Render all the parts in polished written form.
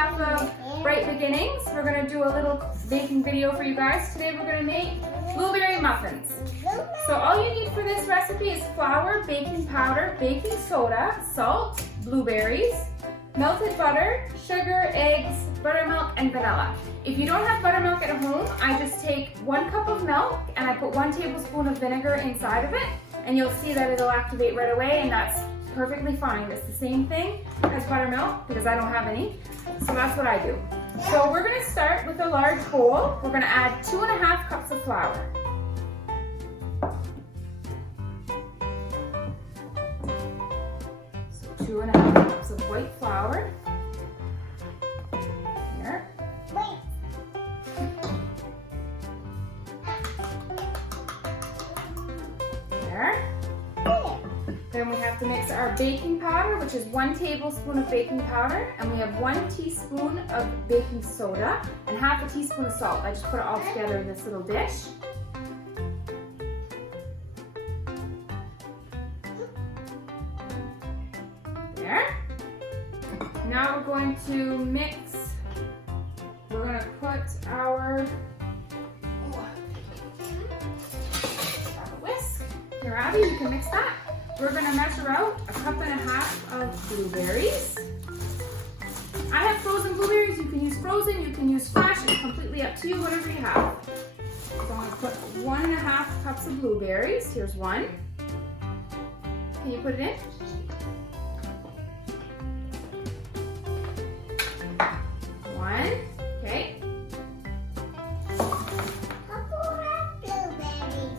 behalf of Bright Beginnings, we're going to do a little baking video for you guys. Today we're going to make blueberry muffins. So all you need for this recipe is flour, baking powder, baking soda, salt, blueberries, melted butter, sugar, eggs, buttermilk, and vanilla. If you don't have buttermilk at home, I just take 1 cup of milk and I put 1 tablespoon of vinegar inside of it, and you'll see that it'll activate right away, and that's perfectly fine. It's the same thing as buttermilk because I don't have any, so that's what I do. So we're going to start with a large bowl. We're going to add 2½ cups of flour. So 2½ cups of white flour. Here. There. Then we have to mix our baking powder, which is 1 tablespoon of baking powder, and we have 1 teaspoon of baking soda and ½ a teaspoon of salt. I just put it all together in this little dish. There. Now we're going to mix. We're going to put our whisk. Here, Abby, you can mix that. We're going to measure out 1.5 cups of blueberries. I have frozen blueberries. You can use frozen, you can use fresh. It's completely up to you, whatever you have. So I'm going to put 1.5 cups of blueberries. Here's 1. Can you put it in? Okay.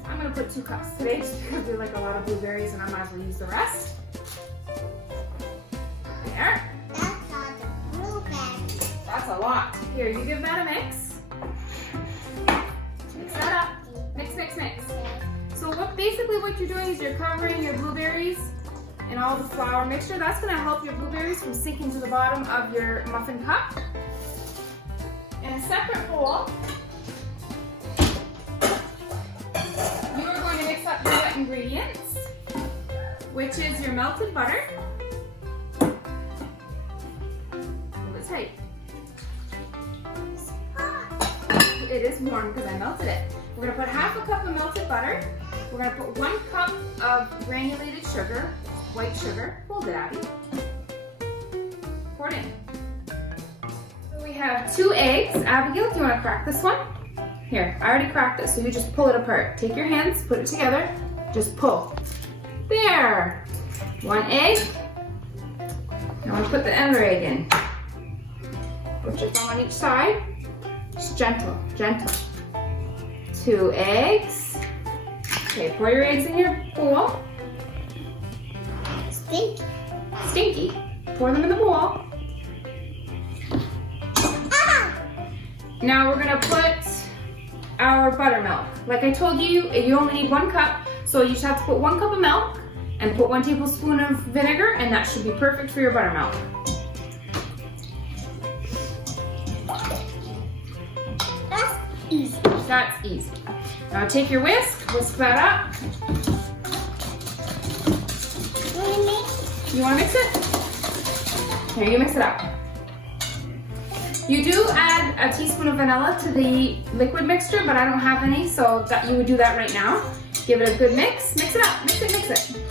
I'm going to put 2 cups today just because we like a lot of blueberries and I might as well use the rest. There. That's a lot. Here, you give that a mix. Mix that up. Mix, mix, mix. So basically what you're doing is you're covering your blueberries and all the flour mixture. That's going to help your blueberries from sinking to the bottom of your muffin cup. In a separate bowl, you are going to mix up your wet ingredients, which is your melted butter. Hold it tight. It is warm because I melted it. We're going to put ½ a cup of melted butter. We're going to put 1 cup of granulated sugar, white sugar. Hold it, Abby. Pour it in. We have 2 eggs. Abigail, do you want to crack this one? Here, I already cracked it, so you just pull it apart. Take your hands, put it together, just pull. There! 1 egg. Now I'm going to put the other egg in. Put your thumb on each side. Just gentle, gentle. 2 eggs. Okay, pour your eggs in your bowl. Stinky. Stinky. Pour them in the bowl. Now we're going to put our buttermilk. Like I told you, you only need 1 cup, so you just have to put 1 cup of milk and put 1 tablespoon of vinegar, and that should be perfect for your buttermilk. That's easy. That's easy. Now take your whisk that up. You want to mix it? Here, you mix it up. You do add a teaspoon of vanilla to the liquid mixture, but I don't have any, so that you would do that right now. Give it a good mix. Mix it up. Mix it, mix it.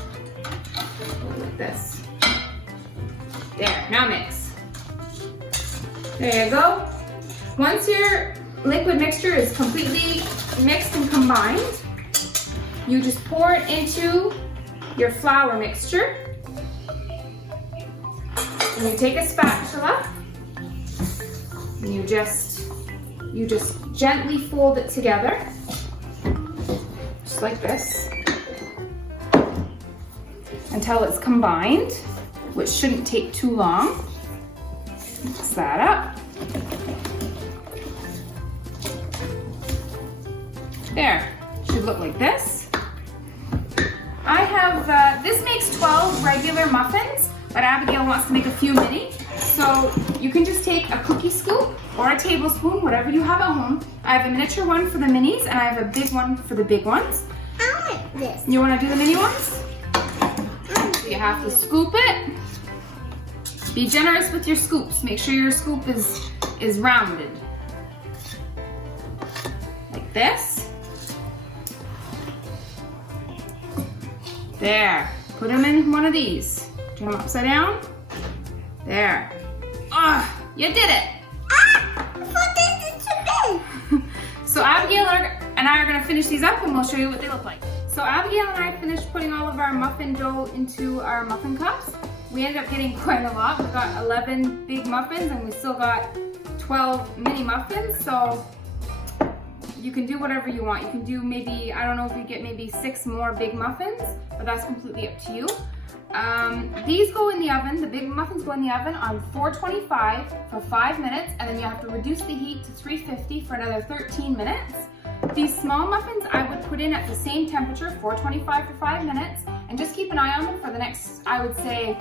Like this. There, now mix. There you go. Once your liquid mixture is completely mixed and combined, you just pour it into your flour mixture. And you take a spatula. And you just gently fold it together, just like this, until it's combined, which shouldn't take too long. Mix that up. There, should look like this. I have, this makes 12 regular muffins, but Abigail wants to make a few mini. So you can just take a cookie scoop or a tablespoon, whatever you have at home. I have a miniature one for the minis and I have a big one for the big ones. I like this. You want to do the mini ones? So you have to scoop it. Be generous with your scoops. Make sure your scoop is rounded. Like this. There. Put them in one of these. Turn them upside down. There. Ah, you did it. Ah, I thought this is too big. So Abigail and I are gonna finish these up and we'll show you what they look like. So Abigail and I finished putting all of our muffin dough into our muffin cups. We ended up getting quite a lot. We got 11 big muffins and we still got 12 mini muffins. So you can do whatever you want. You can do maybe, I don't know if you get maybe 6 more big muffins, but that's completely up to you. These go in the oven, the big muffins go in the oven on 425 for 5 minutes, and then you have to reduce the heat to 350 for another 13 minutes. These small muffins I would put in at the same temperature, 425 for 5 minutes, and just keep an eye on them for the next, I would say,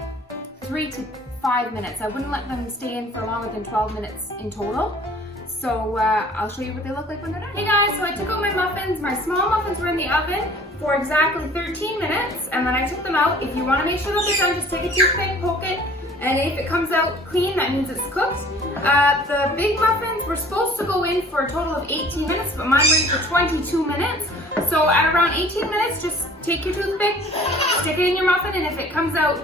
3 to 5 minutes. I wouldn't let them stay in for longer than 12 minutes in total. So I'll show you what they look like when they're done. Hey guys, so I took out my muffins. My small muffins were in the oven for exactly 13 minutes, and then I took them out. If you want to make sure that they're done, just take a toothpick, poke it, and if it comes out clean, that means it's cooked. The big muffins were supposed to go in for a total of 18 minutes, but mine went for 22 minutes. So at around 18 minutes, just take your toothpick, stick it in your muffin, and if it comes out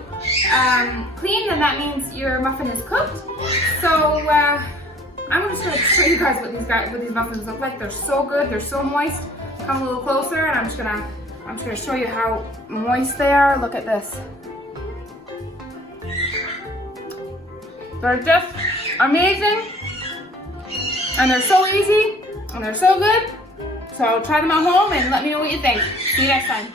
clean, then that means your muffin is cooked. So I'm just going to show you guys what these muffins look like. They're so good. They're so moist. Come a little closer, and I'm just gonna show you how moist they are. Look at this. They're just amazing, and they're so easy, and they're so good. So try them at home and let me know what you think. See you next time.